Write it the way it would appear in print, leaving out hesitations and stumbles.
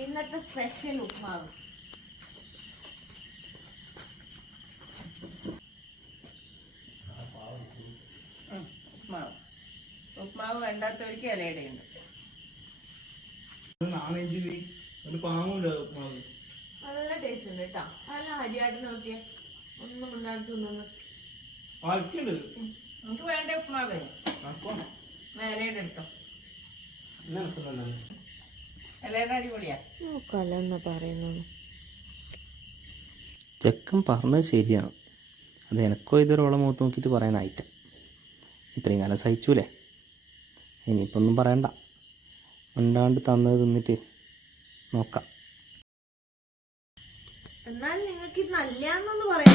ഇന്നത്തെ സ്പെഷ്യൽ ഉപ്മാവ്. ഉപ്മാവ് വേണ്ടാത്തവർക്ക് ഇലയുടെയുണ്ട്. നല്ല ടേസ്റ്റ് ഉണ്ട് കേട്ടോ. നല്ല അരിയാട്ട് നോക്കിയ ഒന്നും ഉണ്ടാക്കി തിന്നു. നമുക്ക് വേണ്ട ഉപ്മാവ് ഇലയുടെ എടുത്തോ. ഇലയുടെ അടിപൊളിയാ. കലെന്ന് പറയുന്നത് ചെക്കൻ പറഞ്ഞത് ശരിയാണ്. അത് എനക്കോ ഇതൊരോളം മുഖത്ത് നോക്കിയിട്ട് പറയാനായിട്ട് ഇത്രയും കാലം സഹിച്ചൂലേ. ഇനിയിപ്പോൾ ഒന്നും പറയണ്ട, ഉണ്ടാണ്ട് തന്നത് തിന്നിട്ട് നോക്കാം. എന്നാൽ നിങ്ങൾക്ക് ഇത് നല്ലയാന്നൊന്ന് പറയാം.